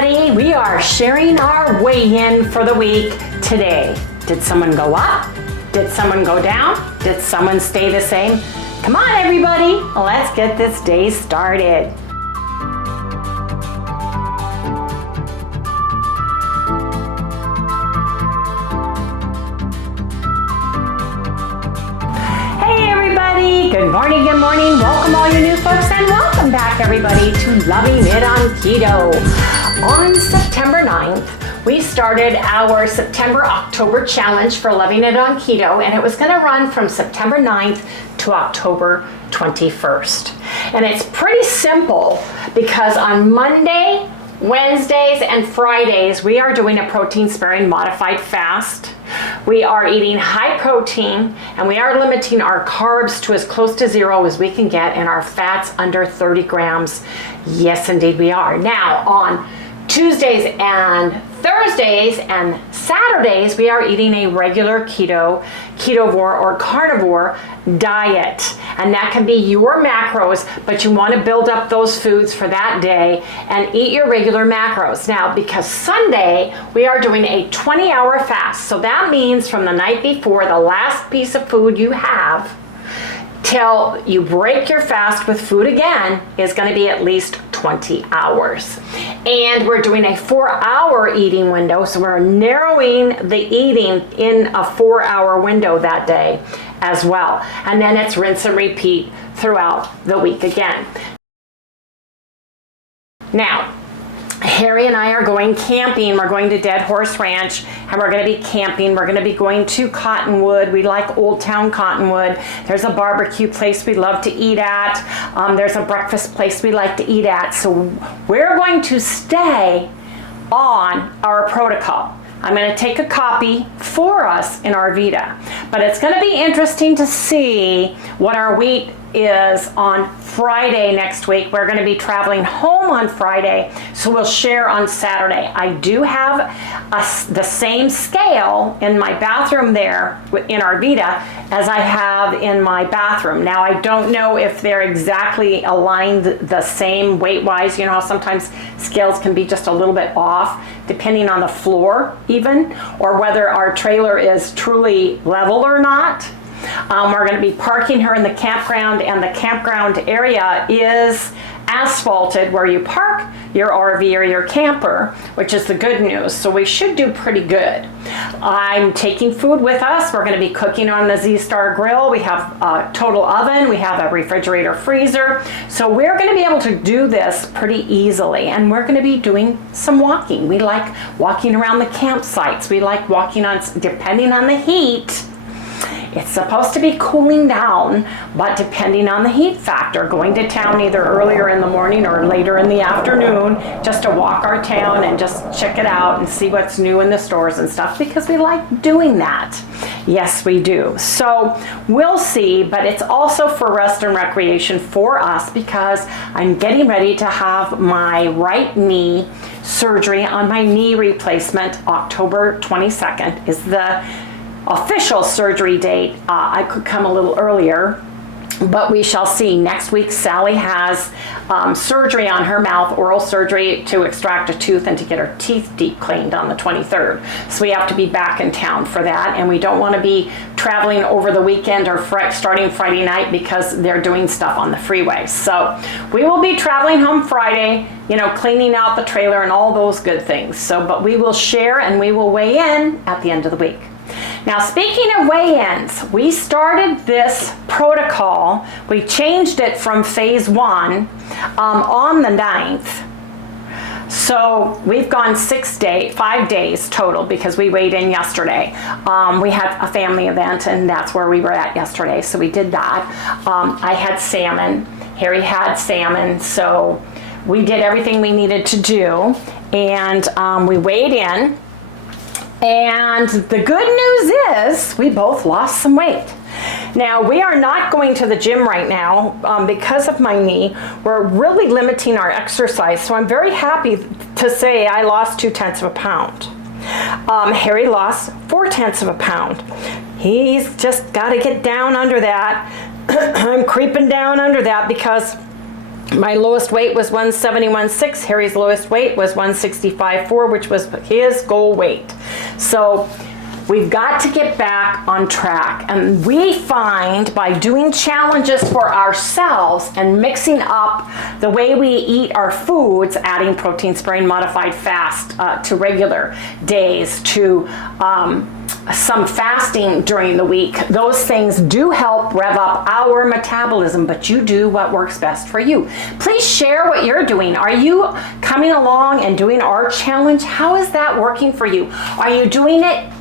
everybody. We are sharing our weigh-in for the week today. Did someone go up? Did someone go down? Did someone stay the same? Come on, everybody. Let's get this day started. Good morning, good morning. Welcome all you new folks and welcome back everybody to Loving It on Keto. On September 9th, we started our September-October challenge for Loving It on Keto, and it was going to run from September 9th to October 21st. And it's pretty simple because on Monday, Wednesdays, and Fridays, we are doing a protein-sparing modified fast. We are eating high protein and we are limiting our carbs to as close to zero as we can get and our fats under 30 grams. Yes, indeed we are. Now on Tuesdays and Thursdays and Saturdays, we are eating a regular keto, ketovore, or carnivore diet. And that can be your macros, but you want to build up those foods for that day and eat your regular macros. Now, because Sunday, we are doing a 20-hour fast. So that means from the night before, the last piece of food you have till you break your fast with food again is going to be at least 20 hours. And we're doing a 4-hour eating window, so we're narrowing the eating in a 4-hour window that day as well. And then it's rinse and repeat throughout the week again. Now, Harry and I are going camping. We're going to Dead Horse Ranch and we're going to be camping. We're going to be going to Cottonwood. We like Old Town Cottonwood. There's a barbecue place we love to eat at. There's a breakfast place we like to eat at. So we're going to stay on our protocol. I'm going to take a copy for us in our Vita, but it's going to be interesting to see what our weight is on Friday next week. We're going to be traveling home on Friday, so we'll share on Saturday. I do have the same scale in my bathroom there in our Vita as I have in my bathroom. Now, I don't know if they're exactly aligned the same weight-wise. You know how sometimes scales can be just a little bit off, depending on the floor even, or whether our trailer is truly level or not. We're going to be parking her in the campground, and the campground area is asphalted where you park your RV or your camper, which is the good news. So we should do pretty good. I'm taking food with us. We're going to be cooking on the Z-Star grill. We have a total oven. We have a refrigerator freezer. So we're going to be able to do this pretty easily. And we're going to be doing some walking. We like walking around the campsites. We like walking on, depending on the heat. It's supposed to be cooling down, but depending on the heat factor, going to town either earlier in the morning or later in the afternoon just to walk our town and just check it out and see what's new in the stores and stuff, because we like doing that. Yes, we do. So we'll see, but it's also for rest and recreation for us because I'm getting ready to have my right knee surgery on my knee replacement. October 22nd is the official surgery date. I could come a little earlier, but we shall see. Next week, Sally has surgery on her mouth, oral surgery to extract a tooth and to get her teeth deep cleaned on the 23rd. So we have to be back in town for that, and we don't want to be traveling over the weekend or starting Friday night because they're doing stuff on the freeway. So we will be traveling home Friday, you know, cleaning out the trailer and all those good things. So, but we will share and we will weigh in at the end of the week. Now, speaking of weigh-ins, we started this protocol. We changed it from phase 1 on the 9th. So we've gone 5 days total because we weighed in yesterday. We had a family event and that's where we were at yesterday. So we did that. I had salmon. Harry had salmon. So we did everything we needed to do. And we weighed in. And the good news is we both lost some weight. Now, we are not going to the gym right now because of my knee. We're really limiting our exercise. So I'm very happy to say I lost 0.2 pounds. Harry lost 0.4 pounds. He's just got to get down under that. I'm creeping down under that because My lowest weight was 171.6. Harry's lowest weight was 165.4, which was his goal weight. So we've got to get back on track. And we find by doing challenges for ourselves and mixing up the way we eat our foods, adding protein sparing modified fast to regular days, to some fasting during the week, those things do help rev up our metabolism, but you do what works best for you. Please share what you're doing. Are you coming along and doing our challenge? How is that working for you? Are you doing it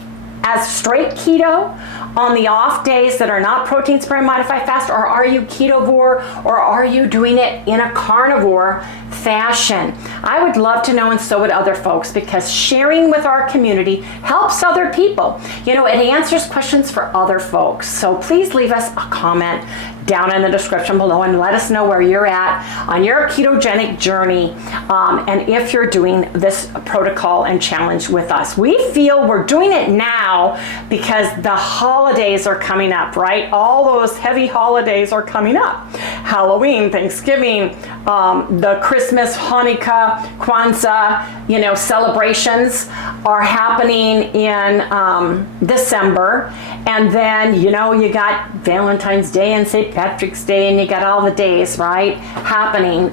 as straight keto on the off days that are not protein sparing modified fast, or are you ketovore, or are you doing it in a carnivore fashion? I would love to know, and so would other folks, because sharing with our community helps other people. You know, it answers questions for other folks. So please leave us a comment down in the description below and let us know where you're at on your ketogenic journey, and if you're doing this protocol and challenge with us. We feel we're doing it now because the holidays are coming up, right? All those heavy holidays are coming up. Halloween, Thanksgiving, the Christmas, Hanukkah, Kwanzaa, you know, celebrations are happening in December. And then, you know, you got Valentine's Day and St. Patrick's Day, and you got all the days, right, happening.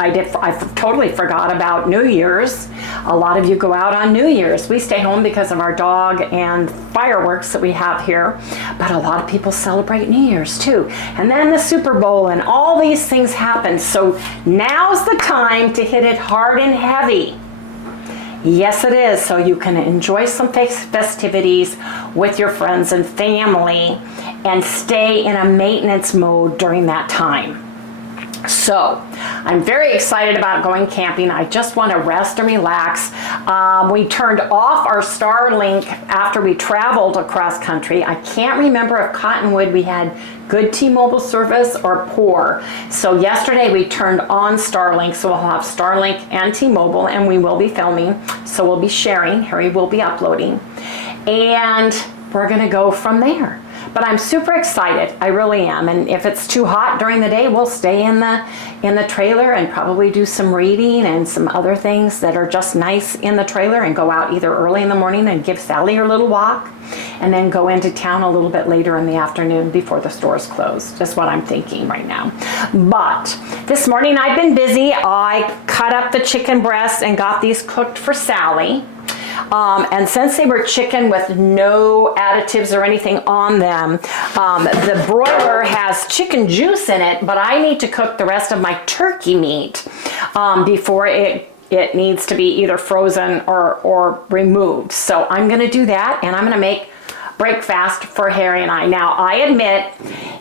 I totally forgot about New Year's. A lot of you go out on New Year's. We stay home because of our dog and fireworks that we have here, but a lot of people celebrate New Year's too. And then the Super Bowl and all these things happen. So now's the time to hit it hard and heavy. Yes, it is. So you can enjoy some festivities with your friends and family and stay in a maintenance mode during that time. So I'm very excited about going camping. I just want to rest and relax. We turned off our Starlink after we traveled across country. I can't remember if Cottonwood we had good T-Mobile service or poor. So yesterday we turned on Starlink, so we'll have Starlink and T-Mobile, and we will be filming. So we'll be sharing. Harry will be uploading. And we're going to go from there. But I'm super excited. I really am. And if it's too hot during the day, we'll stay in the trailer and probably do some reading and some other things that are just nice in the trailer, and go out either early in the morning and give Sally her little walk, and then go into town a little bit later in the afternoon before the stores close. Just what I'm thinking right now. But this morning I've been busy. I cut up the chicken breasts and got these cooked for Sally. And since they were chicken with no additives or anything on them, the broiler has chicken juice in it, but I need to cook the rest of my turkey meat before it needs to be either frozen or removed. So I'm going to do that, and I'm going to make breakfast for Harry and I. Now, I admit,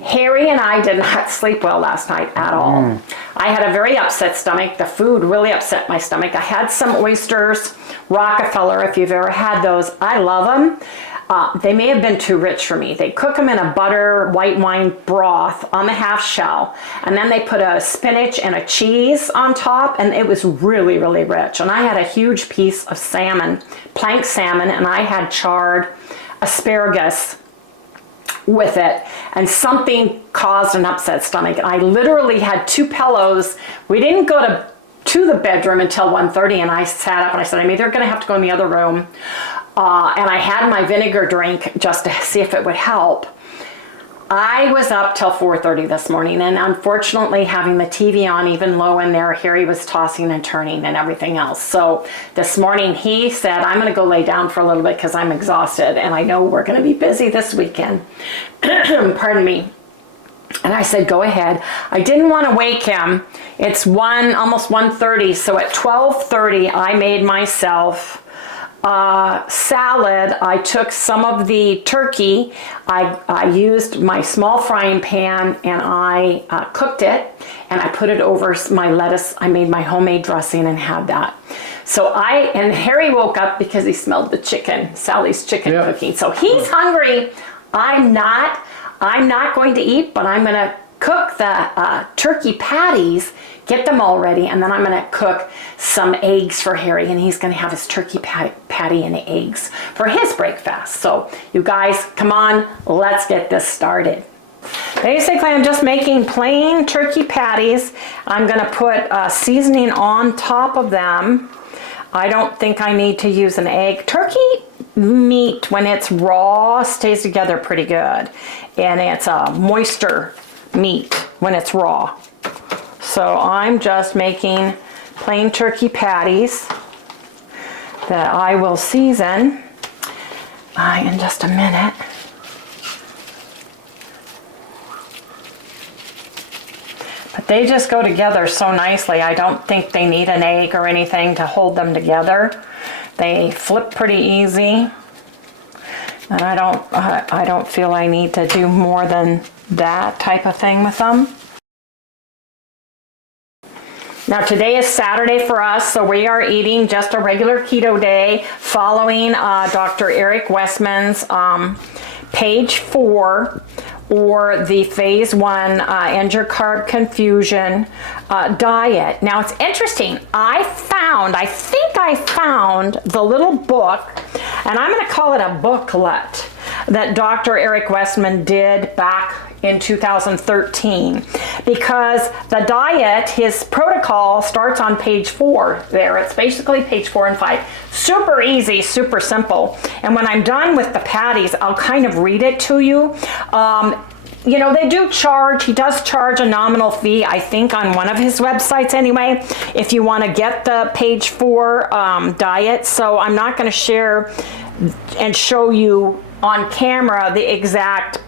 Harry and I did not sleep well last night at all. I had a very upset stomach. The food really upset my stomach. I had some oysters, Rockefeller, if you've ever had those. I love them. They may have been too rich for me. They cook them in a butter white wine broth on the half shell, and then they put a spinach and a cheese on top, and it was really, really rich. And I had a huge piece of salmon, plank salmon, and I had charred asparagus with it, and something caused an upset stomach. I literally had 2 pillows. We didn't go to the bedroom until 1:30, and I sat up and I said, I'm either going to have to go in the other room, and I had my vinegar drink just to see if it would help. I was up till 4:30 this morning, and unfortunately having the TV on even low in there, Harry was tossing and turning and everything else. So this morning he said, I'm going to go lay down for a little bit because I'm exhausted, and I know we're going to be busy this weekend. Pardon me. And I said, go ahead. I didn't want to wake him. It's almost 1:30, so at 12:30 I made myself salad. I took some of the turkey. I used my small frying pan, and I cooked it, and I put it over my lettuce. I made my homemade dressing and had that. So and Harry woke up because he smelled the chicken, Sally's chicken cooking. So he's hungry. I'm not going to eat, but I'm going to cook the turkey patties, get them all ready, and then I'm going to cook some eggs for Harry, and he's going to have his turkey patty and eggs for his breakfast. So you guys, come on, let's get this started. Basically, I'm just making plain turkey patties. I'm gonna put seasoning on top of them. I don't think I need to use an egg. Turkey meat, when it's raw, stays together pretty good. And it's a moister meat when it's raw. So I'm just making plain turkey patties that I will season in just a minute. But they just go together so nicely. I don't think they need an egg or anything to hold them together. They flip pretty easy. And I don't feel I need to do more than that type of thing with them. Now today is Saturday for us, so we are eating just a regular keto day following Dr. Eric Westman's page 4, or the phase 1 End Your Carb Confusion diet. Now it's interesting, I think I found the little book, and I'm gonna call it a booklet, that Dr. Eric Westman did back in 2013, because the diet, his protocol starts on page 4 there. It's basically page 4 and 5. Super easy, super simple. And when I'm done with the patties, I'll kind of read it to you. You know, they do charge, he does charge a nominal fee, I think, on one of his websites anyway, if you want to get the page 4 diet. So I'm not going to share and show you on camera the exact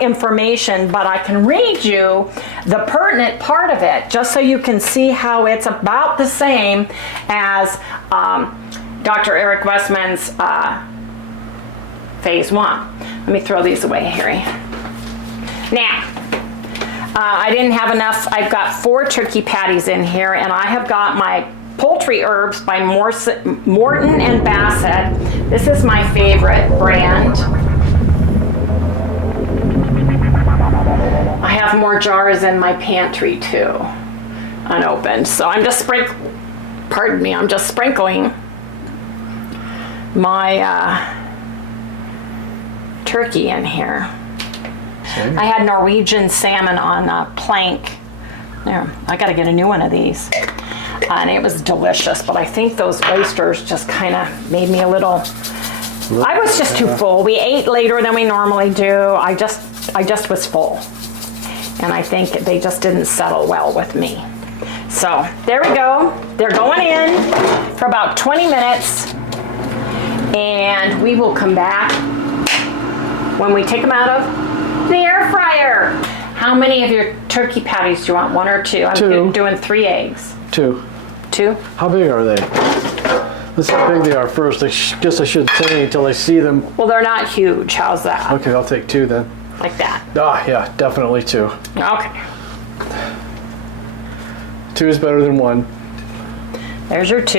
information, but I can read you the pertinent part of it, just so you can see how it's about the same as Dr. Eric Westman's phase 1. Let me throw these away, Harry. Now, I didn't have enough. I've got 4 turkey patties in here, and I have got my Poultry Herbs by Morton and Bassett. This is my favorite brand. I have more jars in my pantry too, unopened. So I'm just I'm just sprinkling my turkey in here. Okay. I had Norwegian salmon on a plank. There, I gotta get a new one of these. And it was delicious, but I think those oysters just kind of made me a little, I was just too full. We ate later than we normally do. I just was full. And I think they just didn't settle well with me. So there we go. They're going in for about 20 minutes. And we will come back when we take them out of the air fryer. How many of your turkey patties do you want? 1 or 2? I'm doing 3 eggs. 2. 2? How big are they? Let's see how big they are first. I guess I shouldn't say until I see them. Well, they're not huge. How's that? Okay, I'll take 2 then. Like that? Ah, yeah, definitely 2. Okay. 2 is better than 1. There's your 2.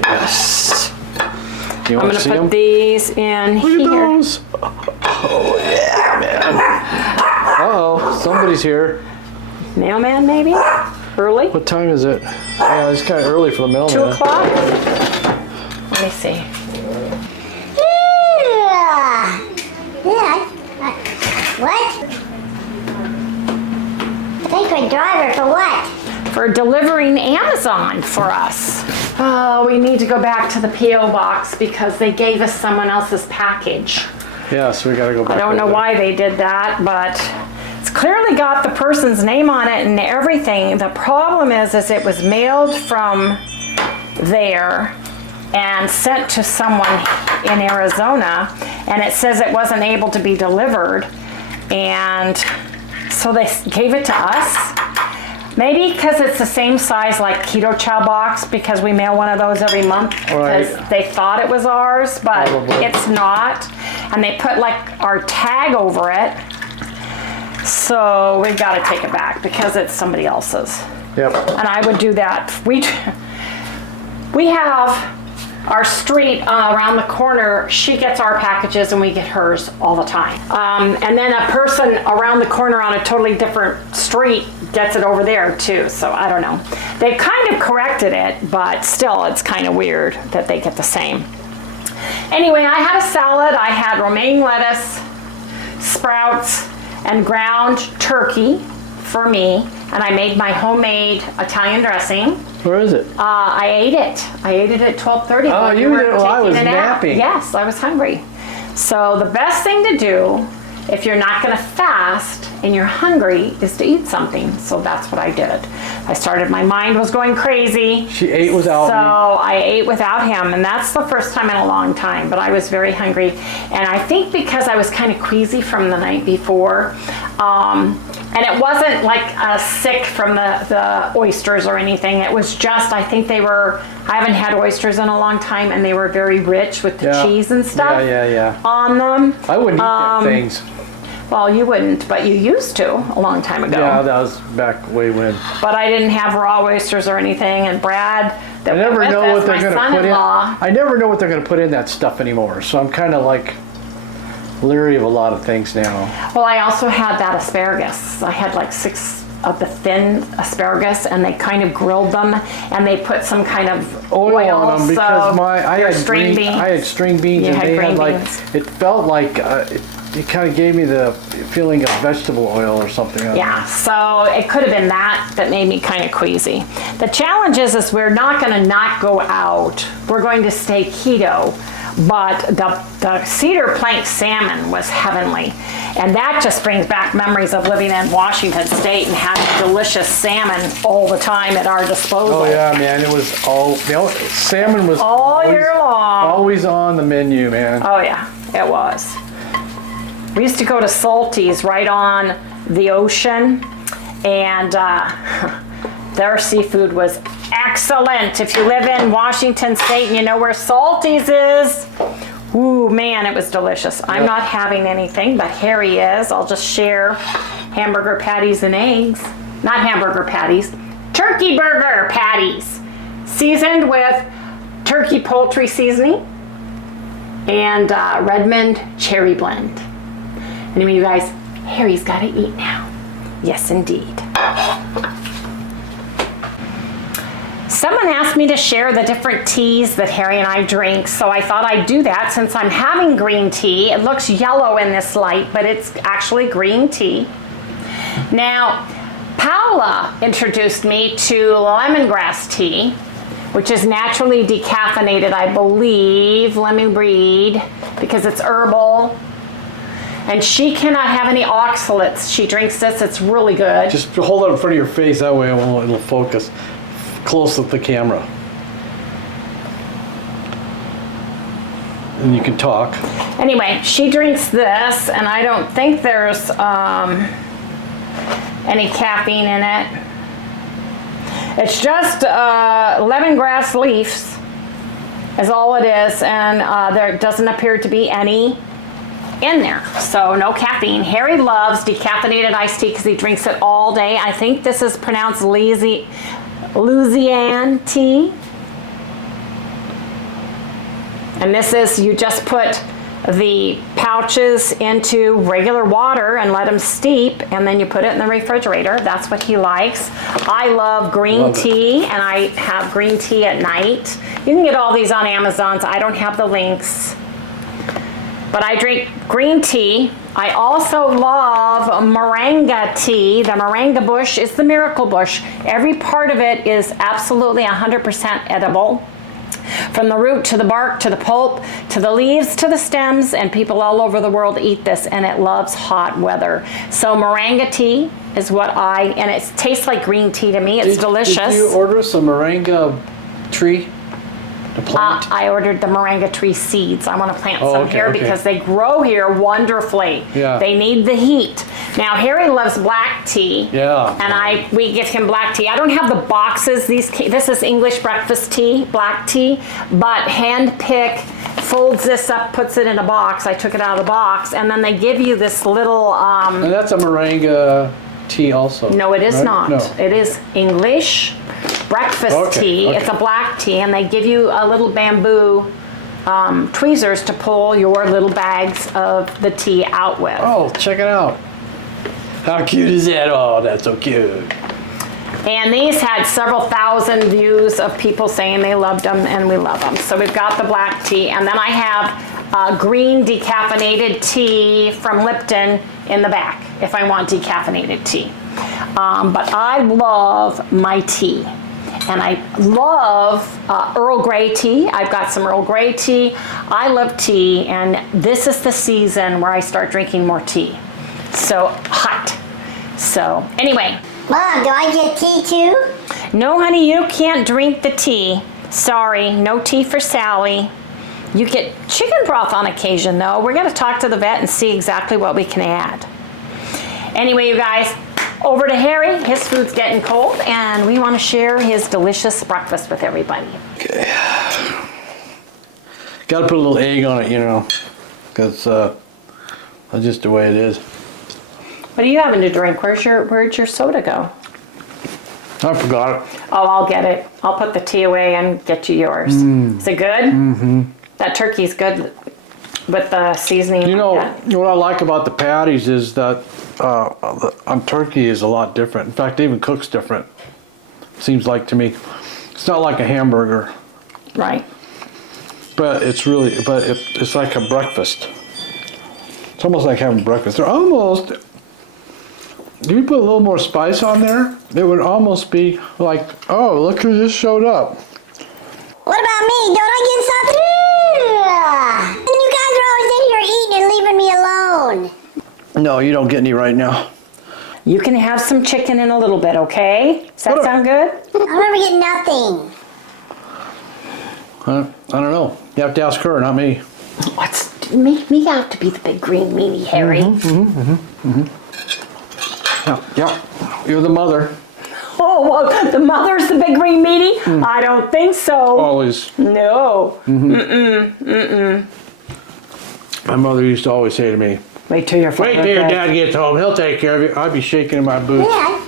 Yes. Do you I'm want to see them? I'm gonna put these in Look here. at those. Oh yeah, man. Uh-oh, somebody's here. Mailman, maybe? Early? What time is it? Yeah, it's kind of early for the mailman. 2 o'clock? Let me see. Yeah. What? Thank you, driver, for what? For delivering Amazon for us. Oh, we need to go back to the P.O. box because they gave us someone else's package. Yeah, so we gotta go back. I don't know why they did that, but it's clearly got the person's name on it and everything. The problem is it was mailed from there and sent to someone in Arizona, and it says it wasn't able to be delivered, and so they gave it to us. Maybe because it's the same size like Keto CHOW box, because we mail one of those every month, because they thought it was ours, but it's not. And they put like our tag over it. So we've got to take it back because it's somebody else's. Yep. And I would do that. We have our street around the corner, she gets our packages and we get hers all the time. And then a person around the corner on a totally different street gets it over there too, so I don't know. They've kind of corrected it, but still it's kind of weird that they get the same. Anyway, I had a salad. I had romaine lettuce, sprouts, and ground turkey for me, and I made my homemade Italian dressing. Where is it? I ate it. I ate it at 12:30. Oh, when you were did it while I taking was a nap. napping. Yes, I was hungry. So the best thing to do if you're not going to fast and you're hungry is to eat something. So that's what I did. My mind was going crazy. She ate without me. So I ate without him, and that's the first time in a long time, but I was very hungry. And I think because I was kind of queasy from the night before, and it wasn't like sick from the oysters or anything. It was just, I think I haven't had oysters in a long time, and they were very rich with the cheese and stuff on them. I wouldn't eat them things. Well, you wouldn't, but you used to a long time ago. Yeah, that was back way when. But I didn't have raw oysters or anything, and Brad, I never know what they're going to put in. I never know what they're going to put in that stuff anymore. So I'm kind of like leery of a lot of things now. Well, I also had that asparagus. I had like 6 of the thin asparagus, and they kind of grilled them, and they put some kind of oil on them because I had string beans, and they had like, it felt like it kind of gave me the feeling of vegetable oil or something. Yeah, so it could have been that made me kind of queasy. The challenge is we're not going to not go out. We're going to stay keto, but the cedar plank salmon was heavenly. And that just brings back memories of living in Washington State and having delicious salmon all the time at our disposal. Oh yeah, man, it was salmon was all year long. Always on the menu, man. Oh yeah, it was. We used to go to Salty's right on the ocean, and their seafood was excellent. If you live in Washington State and you know where Salty's is, ooh, man, it was delicious. I'm not having anything, but Harry is. I'll just share hamburger patties and eggs. Not hamburger patties, turkey burger patties, seasoned with turkey poultry seasoning and Redmond cherry blend. Anyway, you guys, Harry's got to eat now. Yes, indeed. Someone asked me to share the different teas that Harry and I drink, so I thought I'd do that since I'm having green tea. It looks yellow in this light, but it's actually green tea. Now, Paula introduced me to lemongrass tea, which is naturally decaffeinated, I believe. Let me read, because it's herbal. And she cannot have any oxalates. She drinks this, it's really good. Just hold it in front of your face, that way it'll focus close with the camera. And you can talk. Anyway, she drinks this, and I don't think there's any caffeine in it. It's just lemongrass leaves is all it is, and there doesn't appear to be any in there, so no caffeine. Harry loves decaffeinated iced tea because he drinks it all day. I think this is pronounced Louisiana tea. And this is, you just put the pouches into regular water and let them steep, and then you put it in the refrigerator. That's what he likes. I love green tea, and I have green tea at night. You can get all these on Amazon. I don't have the links. But I drink green tea. I also love moringa tea. The moringa bush is the miracle bush. Every part of it is absolutely 100% edible. From the root to the bark to the pulp to the leaves to the stems, and people all over the world eat this, and it loves hot weather. So moringa tea is what and it tastes like green tea to me. It's delicious. Did you order some moringa tree? I ordered the moringa tree seeds. I want to plant some here because they grow here wonderfully. Yeah. They need the heat. Now Harry loves black tea. Yeah. And we give him black tea. I don't have the boxes. This is English breakfast tea, black tea, but hand pick, folds this up, puts it in a box. I took it out of the box, and then they give you this little. And that's a moringa tea also. No, it is not. No. It is English breakfast tea. It's a black tea, and they give you a little bamboo tweezers to pull your little bags of the tea out with. Oh, check it out. How cute is that? Oh, that's so cute. And these had several thousand views of people saying they loved them, and we love them. So we've got the black tea, and then I have green decaffeinated tea from Lipton. in the back if I want decaffeinated tea. But I love my tea. And I love Earl Grey tea. I've got some Earl Grey tea. I love tea, and this is the season where I start drinking more tea. So hot. So anyway. Mom, do I get tea too? No, honey, you can't drink the tea. Sorry, no tea for Sally. You get chicken broth on occasion, though. We're going to talk to the vet and see exactly what we can add. Anyway, you guys, over to Harry. His food's getting cold, and we want to share his delicious breakfast with everybody. Okay. Got to put a little egg on it, you know, because that's just the way it is. What are you having to drink? Where'd your soda go? I forgot it. Oh, I'll get it. I'll put the tea away and get you yours. Is it good? Mm-hmm. That turkey's good with the seasoning. You know, what I like about the patties is that on turkey is a lot different. In fact, it even cooks different. Seems like to me. It's not like a hamburger. Right. But it's really, it's like a breakfast. It's almost like having breakfast. They're almost, if you put a little more spice on there, it would almost be like, oh, look who just showed up. What about me? Don't I get something? And you guys are always in here eating and leaving me alone. No, you don't get any right now. You can have some chicken in a little bit, okay? Does that sound good? I'll never get nothing. I don't know. You have to ask her, not me. Make me out to be the big green meanie, Harry. Yeah. You're the mother. Oh, well, the mother's the big green meanie? I don't think so. Always. No. My mother used to always say to me, Wait till your wait till your dad gets home. He'll take care of you. I'd be shaking in my boots. Yeah.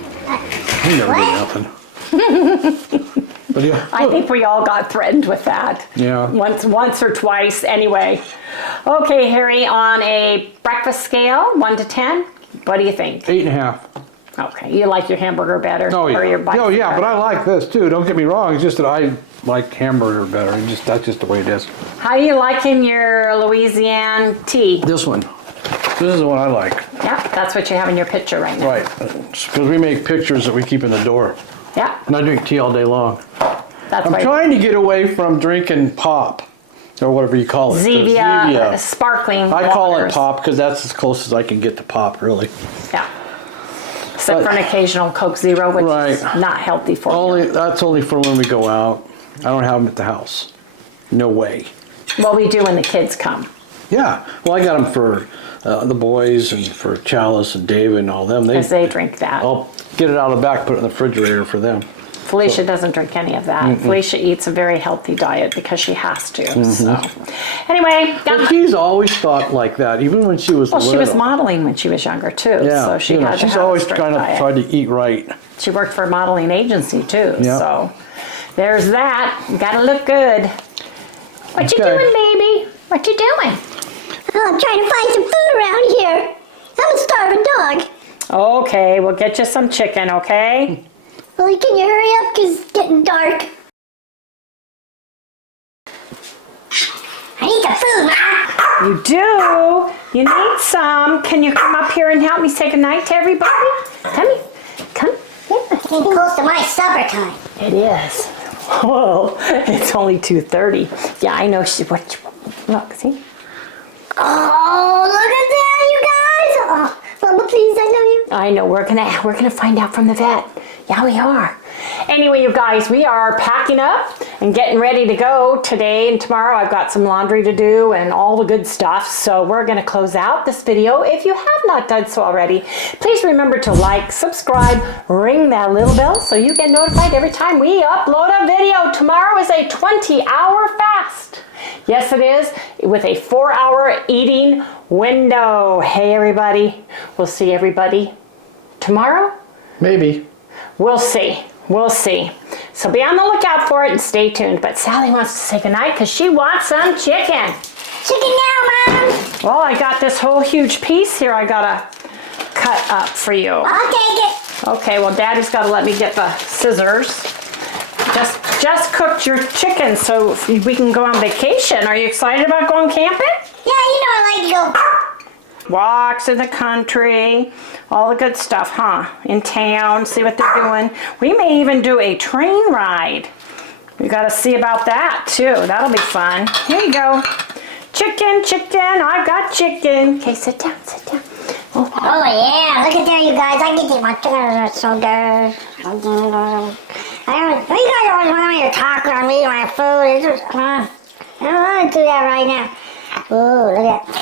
He never did nothing. But yeah. I think we all got threatened with that. Yeah. Once or twice, anyway. Okay, Harry, on a breakfast scale, 1 to 10, what do you think? 8.5. Okay, you like your hamburger better? Oh yeah. Or your bison yeah, better? but I like this too. Don't get me wrong. It's just that I like hamburger better. That's just the way it is. How are you liking your Louisiana tea? This one. This is the one I like. Yeah, that's what you have in your picture right now. Right. Because we make pictures that we keep in the door. Yeah. And I drink tea all day long. That's I'm right. trying to get away from drinking pop. Or whatever you call it. Zevia. Sparkling I call it waters. pop because that's as close as I can get to pop, really. Yeah. Except for an occasional Coke Zero, which is not healthy for you. That's only for when we go out. I don't have them at the house. No way. Well, we do when the kids come. Yeah. Well, I got them for the boys and for Chalice and David and all them. Because they drink that. I'll get it out of the back, put it in the refrigerator for them. Felicia doesn't drink any of that. Felicia eats a very healthy diet because she has to. So, anyway, But she's always thought like that, even when she was little. she was modeling when she was younger too. Yeah, So she had to she's have always a strict kind of diet. tried to eat right. She worked for a modeling agency too. Yeah. So there's that. You gotta look good. What you doing, baby? What you doing? Oh, I'm trying to find some food around here. I'm a starving dog. Okay, we'll get you some chicken, okay? Well, can you hurry up? Because it's getting dark. I need some food, Mom. You do? You need some. Can you come up here and help me say goodnight to everybody? Come here. Come here. It's getting close to my supper time. It is. Well, it's only 2:30. Yeah, I know. Look, see? Oh, look at that, you guys. Oh, Mama, please, I love you. I know. We're gonna find out from the vet. Yeah, we are. Anyway, you guys, we are packing up and getting ready to go today and tomorrow. I've got some laundry to do and all the good stuff. So we're going to close out this video. If you have not done so already, please remember to like, subscribe, ring that little bell so you get notified every time we upload a video. Tomorrow is a 20-hour fast. Yes, it is, with a 4-hour eating window. Hey, everybody. We'll see everybody tomorrow. Maybe. We'll see. We'll see. So be on the lookout for it and stay tuned. But Sally wants to say goodnight because she wants some chicken. Chicken now, Mom. Well, I got this whole huge piece here I gotta cut up for you. I'll take it. Okay, well, Daddy's gotta let me get the scissors. Just cooked your chicken so we can go on vacation. Are you excited about going camping? Yeah, you know I like to go walks in the country, all the good stuff, huh? In town, see what they're doing. We may even do a train ride. We gotta see about that too. That'll be fun. Here you go. Chicken, chicken, I got chicken. Okay, sit down, sit down. Oh yeah, look at there, you guys. I get my chicken. It's so good. You guys always want me to talk when I'm eating my food. It's just, I don't want to do that right now. Ooh, look at that.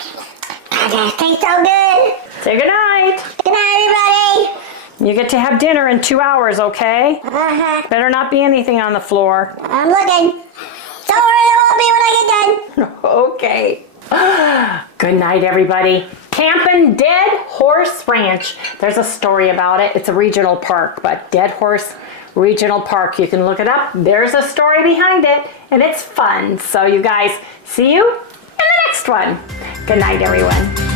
That tastes so good. Say goodnight. Good night, everybody. You get to have dinner in 2 hours, okay? Uh-huh. Better not be anything on the floor. I'm looking. Don't worry, it won't be when I get done. Okay. Good night, everybody. Camping Dead Horse Ranch. There's a story about it. It's a regional park, but Dead Horse Regional Park. You can look it up. There's a story behind it, and it's fun. So you guys, see you in the next one. Good night, everyone.